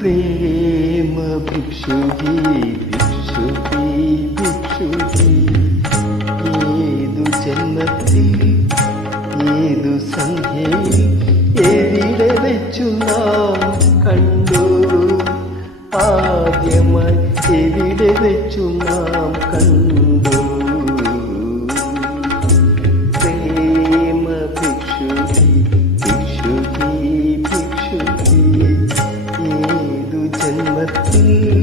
प्रेम भिक्षुकी भिक्षुकी भिक्षुकी ഏതു ജന്മത്തിൽ ഏതു സന്ധ്യയിൽ എവിടെ വെച്ചു നാം കണ്ടു ആദ്യമായി എവിടെ വെച്ചു നാം കണ്ടു പ്രേമ ഭിക്ഷുക്കി ഭിക്ഷുക്കി ഭിക്ഷുക്കി ഏതു ജന്മത്തിൽ